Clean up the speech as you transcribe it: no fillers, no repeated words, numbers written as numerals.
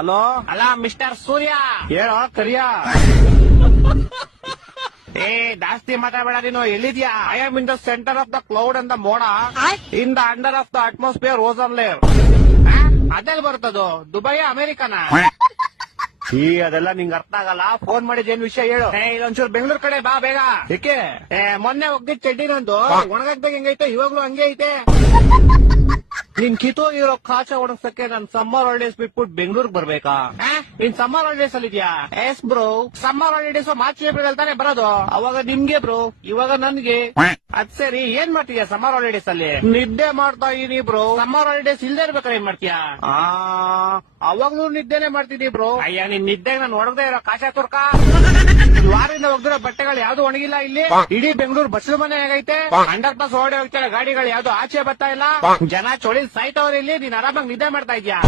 Hello ಅಲ್ಲ mister ಸೂರ್ಯ, ಹೇಳೋ ಕರಿಯ. ಏ ಜಾಸ್ತಿ ಮಾತಾಡಬೇಡ. ನೀನು ಎಲ್ಲಿದ್ಯಾ? I am in the centre of the cloud and the ಮೋಡ, in the under of the atmosphere ozone layer. ಅದೆಲ್ಲ ಬರ್ತದೋ? ದುಬೈ ಅಮೆರಿಕನ? ಈ ಅದೆಲ್ಲ ನಿಂಗ್ ಅರ್ಥ ಆಗಲ್ಲ. ಫೋನ್ ಮಾಡಿದ್ ಏನ್ ವಿಷಯ ಹೇಳು. ಇಲ್ಲೊಂಚೂರು ಬೆಂಗಳೂರು ಕಡೆ ಬಾ ಬೇಗ. ಏಕೆ? ಮೊನ್ನೆ ಹೋಗಿದ್ ಚಡ್ಡಿ ನಂದು ಒಣಗಾಕ್ದಾಗ ಹೆಂಗೈತೆ, ಇವಾಗ್ಲೂ ಹಂಗೆ ಐತೆ. ನಿನ್ ಕಿತ್ತೋಗಿರೋ ಕಾಚ ಒಣಗ್ಸಕ್ಕೆ ನನ್ ಸಮ್ಮರ್ ಹಾಲಿಡೇಸ್ ಬಿಟ್ಬಿಟ್ಟು ಬೆಂಗಳೂರಿಗೆ ಬರ್ಬೇಕಾ? ನೀನ್ ಸಮ್ಮರ್ ಹಾಲಿಡೇಸ್ ಅಲ್ಲಿ ಇದೆಯಾ? S bro. Summer holidays March April ಅಲ್ಲಿ ತಾನೇ ಬರೋದು. ಅವಾಗ ನಿಮ್ಗೆ ಬ್ರೋ, ಇವಾಗ ನನ್ಗೆ. ಅದ್ ಸರಿ, ಏನ್ ಮಾಡ್ತೀಯಾ ಸಮ್ಮರ್ ಹಾಲಿಡೇಸ್ ಅಲ್ಲಿ? ನಿದ್ದೆ ಮಾಡ್ತಾ ಇದೀನಿ ಬ್ರೋ. ಸಮ್ಮರ್ ಹಾಲಿಡೇಸ್ ಇಲ್ದೇ ಇರ್ಬೇಕಾದ್ರೆ ಏನ್ ಮಾಡ್ತೀಯಾ? ಅವಾಗ್ಲೂ ನಿದ್ದೆನೆ ಮಾಡ್ತಿದೀನಿ ಬ್ರೋ. ಅಯ್ಯ, ನಿನ್ ನಿದ್ದೆಗೆ ನಾನು ಒಣಗದೆ ಇರೋ ಕಾಶ ತುರ್ಕ. ವಾರಿಂದ ಒಗ್ದಿರೋ ಬಟ್ಟೆಗಳು ಯಾವ್ದು ಒಣಗಿಲ್ಲ ಇಲ್ಲಿ. ಇಡೀ ಬೆಂಗಳೂರು ಬಸ್ಲು ಮನೆ ಆಗೈತೆ. ಅಂಡರ್ ಪಾಸ್ ಓಡಿ ಹೋಗ್ತಾರೆ ಗಾಡಿಗಳು, ಯಾವ್ದು ಆಚೆ ಬರ್ತಾ ಇಲ್ಲ. ಜನ ಚೊಳಿ ಸಾಯ್ತವ್ರ ಇಲ್ಲಿ. ನೀನ್ ಆರಾಮಾಗಿ ನಿದ್ದೆ ಮಾಡ್ತಾ ಇದ್ಯಾ?